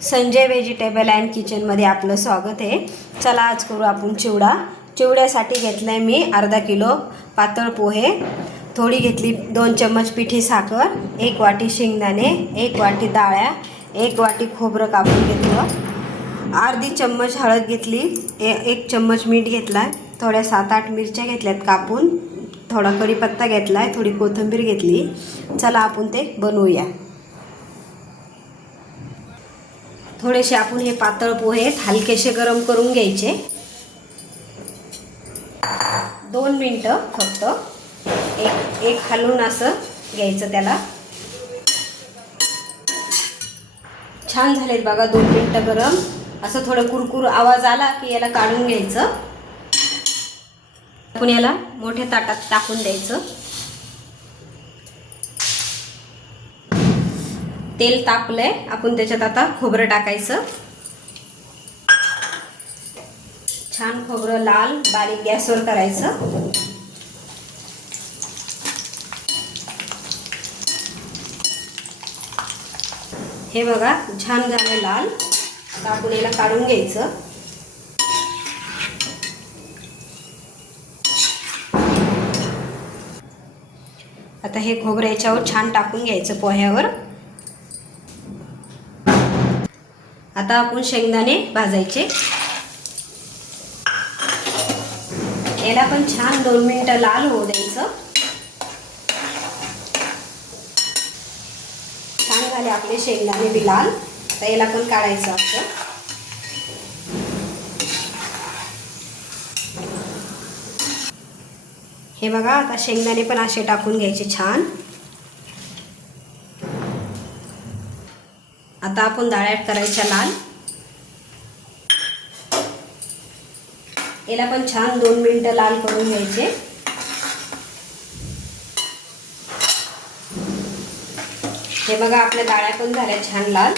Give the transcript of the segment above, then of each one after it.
Sanjay vegetable and किचनमध्ये आपलं स्वागत आहे। चला आज करू आपण चिवडा। चिवड्यासाठी घेतलाय मी अर्धा किलो पातळ पोहे, थोडी घेतली 2 चम्मच पिठी साखर, 1 वाटी शेंगदाणे, 1 वाटी डाळ्या, 1 वाटी खोबरं कापून घेतलं, अर्धी चम्मच हळद घेतली, 1 चम्मच मीठ घेतलाय, थोड्या 7-8 मिरच्या घेतल्यात कापून, थोडा कढीपत्ता घेतलाय, थोडी कोथिंबीर घेतली। चला आपण ते बनवूया। थोडेसे आपण हे पातळ पोहे हलकेसे गरम करून घ्यायचे। 2 मिनिटं फक्त एक हलवून असं घ्यायचं त्याला। छान झालेत बघा 2 मिनिटं गरम। असं थोडं कुरकुर आवाज आला की याला काढून घ्यायचं। आपण याला मोठ्या ताटात टाकून द्यायचं। तेल तापलंय, आपण त्याच्यात आता खोबरं टाकायचं। छान खोबरं लाल बारीक गॅसवर करायचं। हे बघा छान झालं लाल। आता आपण याला काढून घ्यायचं। आता हे खोबरं याच्यावर छान टाकून घ्यायचं पोह्यावर। आता आपण शेंगदाणे भाजायचे। याला पण छान 2 मिनिटं लाल होऊ द्यायचं। छान झाले आपले शेंगदाणे बी लाल। आता याला पण काढायचं असतं। हे बघा आता शेंगदाणे पण असे टाकून घ्यायचे छान। आता आपण डाळ ॲड करायच्या लाल। याला पण छान 2 मिनिटं लाल करून घ्यायचे। हे बघा आपल्या डाळ्या पण झाल्या छान लाल।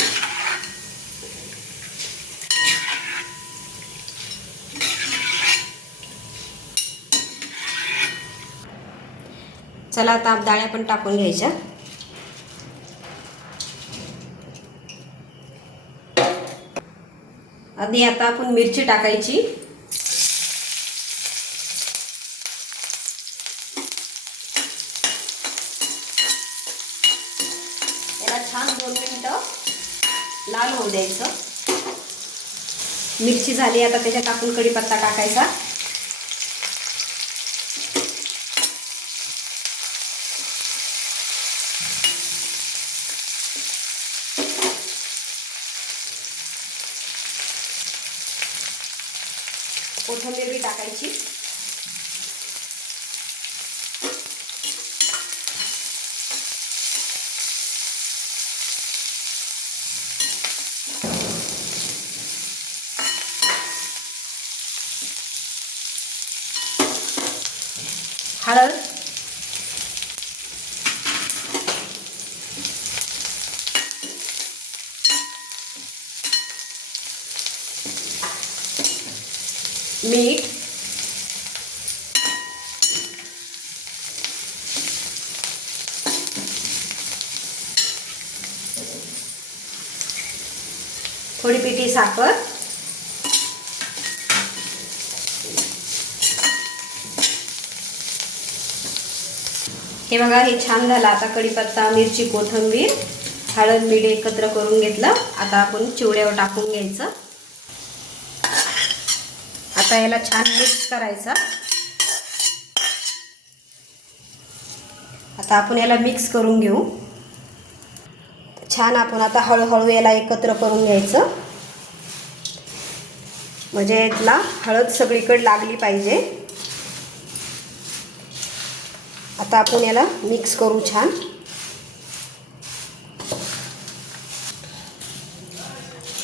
चला आता डाळ्या पण टाकून घ्यायच्या। आणि आता आपण मिरची टाकायची। याला छान 2 मिनिटं लाल होऊ द्यायचं। मिरची झाली, आता त्याच्यात आपण कढीपत्ता टाकायचा। कोथिंबीर बी टाकायची। हळद, मीठ, थोडी पिठी साखर, हे बघा हे छान झालं। आता कढीपत्ता, मिरची, कोथिंबीर, हळद, मीठ एकत्र करून घेतलं। आता आपण चिवड्यावर टाकून घ्यायचं। आता याला छान मिक्स करायचं। आता आपण याला मिक्स करून घेऊ। छान आपण आता हळूहळू याला एकत्र करून घ्यायचं, म्हणजे याला हळद सगळीकडे लागली पाहिजे। आता आपण याला मिक्स करू छान।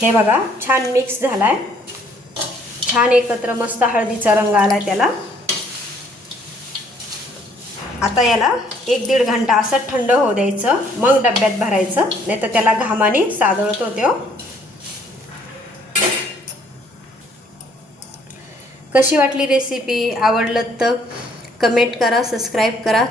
हे बघा छान मिक्स झालाय, छान एकत्र मस्त हळदीचा रंग आलाय त्याला। आता याला 1-1.5 घंटा असं थंड होऊ द्यायचं, मग डब्यात भरायचं, नाही तर त्याला घामाने सादळतो तो। कशी वाटली रेसिपी? आवडलं तर कमेंट करा, सबस्क्राईब करा।